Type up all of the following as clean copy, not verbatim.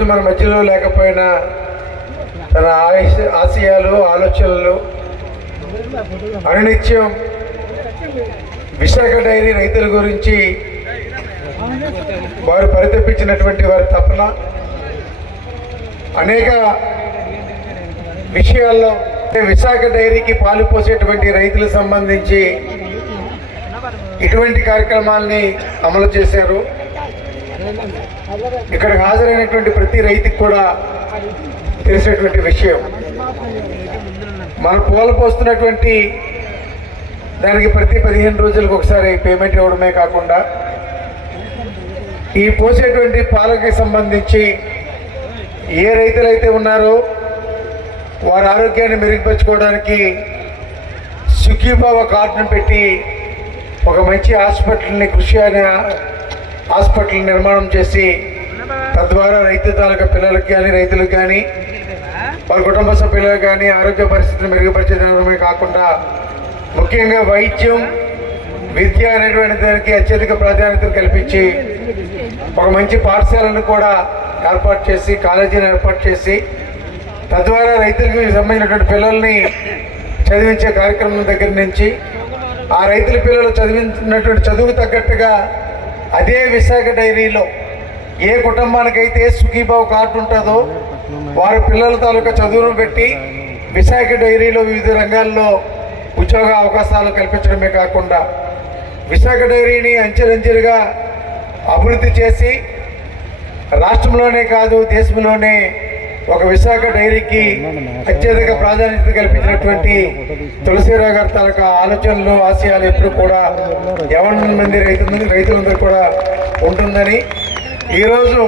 మన మధ్యలో లేకపోయినా తన ఆశయాలు ఆలోచనలు అనునిత్యం విశాఖ డైరీ రైతుల గురించి వారు పరితపించినటువంటి వారి తపన అనేక విషయాల్లో విశాఖ డైరీకి పాలు పోసేటువంటి రైతులకు సంబంధించి ఇటువంటి కార్యక్రమాలని అమలు చేశారు. ఇక్కడ హాజరైనటువంటి ప్రతి రైతుకి కూడా తెలిసినటువంటి విషయం, మనం పాలు పోస్తున్నటువంటి దానికి ప్రతి 15 రోజులకు ఒకసారి పేమెంట్ ఇవ్వడమే కాకుండా ఈ పోసేటువంటి పాలకి సంబంధించి ఏ రైతులైతే ఉన్నారో వారి ఆరోగ్యాన్ని మెరుగుపరుచుకోవడానికి సుఖీభావ కార్డును పెట్టి ఒక మంచి హాస్పిటల్ని కృషి అనే హాస్పిటల్ నిర్మాణం చేసి తద్వారా రైతు తాలూకా పిల్లలకు కానీ రైతులకు కానీ వారి కుటుంబ సభ్యులకు కానీ ఆరోగ్య పరిస్థితిని మెరుగుపరిచడమే కాకుండా ముఖ్యంగా వైద్యం విద్య అనేటువంటి దానికి అత్యధిక ప్రాధాన్యత కల్పించి ఒక మంచి పాఠశాలను కూడా ఏర్పాటు చేసి కాలేజీని ఏర్పాటు చేసి తద్వారా రైతులకు సంబంధించినటువంటి పిల్లల్ని చదివించే కార్యక్రమం దగ్గర నుంచి ఆ రైతుల పిల్లలు చదివించినటువంటి చదువుకు తగ్గట్టుగా అదే విశాఖ డైరీలో ఏ కుటుంబానికైతే సుఖీభావ కార్డు ఉంటుందో వారి పిల్లల తాలూకా చదువును పెట్టి విశాఖ డైరీలో వివిధ రంగాల్లో ఉద్యోగ అవకాశాలు కల్పించడమే కాకుండా విశాఖ డైరీని అంచెలంచెలుగా అభివృద్ధి చేసి రాష్ట్రంలోనే కాదు దేశంలోనే ఒక విశాఖ డైరీకి అత్యధిక ప్రాధాన్యత కల్పించినటువంటి తులసిరావు గారి తాలూకా ఆలోచనలు ఆశయాలు ఎప్పుడు కూడా 50 మంది రైతులందరూ కూడా ఉంటుందని ఈరోజు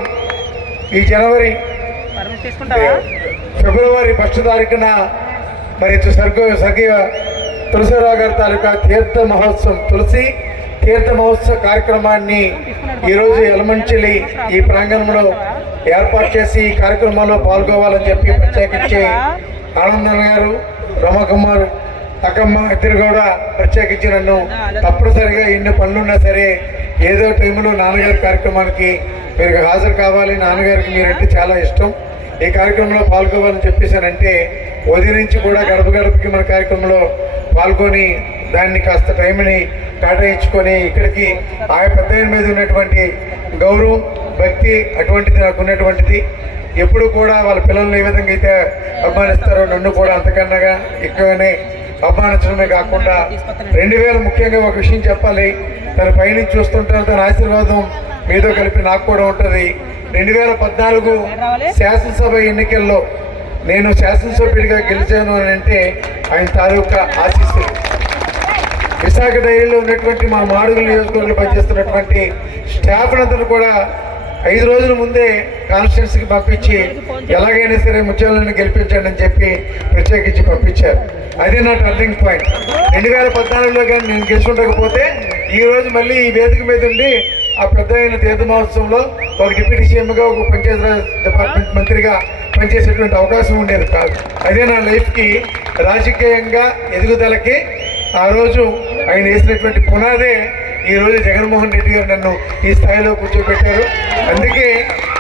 ఈ ఫిబ్రవరి 1 తారీఖున మరి స్వర్గీయ తులసిరావు గారి తాలూకా తీర్థ మహోత్సవం తులసి తీర్థ మహోత్సవ కార్యక్రమాన్ని ఈరోజు యలమంచిలి ఈ ప్రాంగణంలో ఏర్పాటు చేసి ఈ కార్యక్రమంలో పాల్గొవాలని చెప్పి ప్రత్యేకించి ఆనందం గారు రమకుమార్ అక్కమ్మ ఇద్దరు కూడా ప్రత్యేకించి నన్ను తప్పనిసరిగా ఎన్ని పనులున్నా సరే ఏదో టైంలో నాన్నగారి కార్యక్రమానికి మీరు హాజరు కావాలి, నాన్నగారికి మీరంటే చాలా ఇష్టం, ఈ కార్యక్రమంలో పాల్గొవాలని చెప్పేసానంటే ఉదయం నుంచి కూడా గడప గడపకి మన కార్యక్రమంలో పాల్గొని దాన్ని కాస్త టైంని కేటాయించుకొని ఇక్కడికి ఆ పెద్ద మీద ఉన్నటువంటి గౌరవం భక్తి అటువంటిది నాకు ఉన్నటువంటిది. ఎప్పుడు కూడా వాళ్ళ పిల్లల్ని ఏ విధంగా అయితే అభిమానిస్తారో నన్ను కూడా అంతకన్నా ఎక్కువనే అభిమానించడమే కాకుండా 2000 ముఖ్యంగా ఒక విషయం చెప్పాలి, తన పైనుంచి చూస్తుంటారు, తన ఆశీర్వాదం మీతో కలిపి నాకు కూడా ఉంటుంది. 2014 శాసనసభ ఎన్నికల్లో నేను శాసనసభ్యుడిగా గెలిచాను అని అంటే ఆయన తాలూకా ఆశీస్సులు. విశాఖ డైరీలో ఉన్నటువంటి మా మాడుగుల నియోజకవర్గంలో పనిచేస్తున్నటువంటి స్టాఫ్ అందరూ కూడా 5 రోజుల ముందే కాన్స్టిట్యున్సీకి పంపించి ఎలాగైనా సరే ముత్యాలను గెలిపించండి అని చెప్పి ప్రత్యేకించి పంపించారు. అదే నా టర్నింగ్ పాయింట్. 2014లో కానీ నేను గెలుచుకుంటకపోతే ఈరోజు మళ్ళీ ఈ వేదిక మీద ఉండి ఆ పెద్ద అయిన తీర్థ మహోత్సవంలో ఒక డిప్యూటీ సీఎంగా ఒక పంచాయతీరాజ్ డిపార్ట్మెంట్ మంత్రిగా పనిచేసేటువంటి అవకాశం ఉండేది కాదు. అదే నా లైఫ్కి రాజకీయంగా ఎదుగుదలకి ఆ రోజు ఆయన వేసినటువంటి పునాదే ఈరోజు జగన్మోహన్ రెడ్డి గారు నన్ను ఈ స్థాయిలో కూర్చోబెట్టారు. అందుకే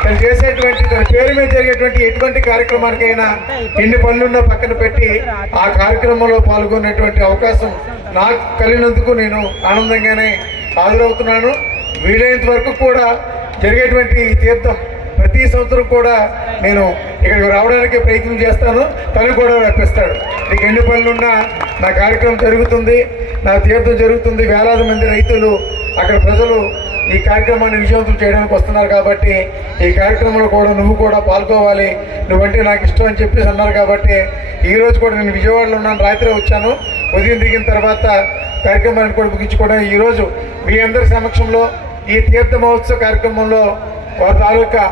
తను చేసేటువంటి తన పేరు మీద జరిగేటువంటి ఎటువంటి కార్యక్రమానికైనా ఎన్ని పనులున్నా పక్కన పెట్టి ఆ కార్యక్రమంలో పాల్గొనేటువంటి అవకాశం నాకు కలిగినందుకు నేను ఆనందంగానే హాజరవుతున్నాను. వీలైనంత వరకు కూడా జరిగేటువంటి ఈ తీర్థం ప్రతి సంవత్సరం కూడా నేను ఇక్కడికి రావడానికి ప్రయత్నం చేస్తాను, తను కూడా రప్పిస్తాడు. నీకు ఎన్ని పనులున్నా నా కార్యక్రమం జరుగుతుంది, నా తీర్థం జరుగుతుంది. వేలాది మంది రైతులు అక్కడ ప్రజలు ఈ కార్యక్రమాన్ని విజయవంతం చేయడానికి వస్తున్నారు కాబట్టి ఈ కార్యక్రమంలో కూడా నువ్వు కూడా పాల్గొవాలి, నువ్వంటే నాకు ఇష్టం అని చెప్పేసి అన్నారు. కాబట్టి ఈరోజు కూడా నేను విజయవాడలో ఉన్నాను, రాత్రి వచ్చాను. ఉదయం దిగిన తర్వాత కార్యక్రమాన్ని కూడా ముగించుకోవడం ఈరోజు మీ అందరి సమక్షంలో ఈ తీర్థ మహోత్సవ కార్యక్రమంలో వారి తాలూకా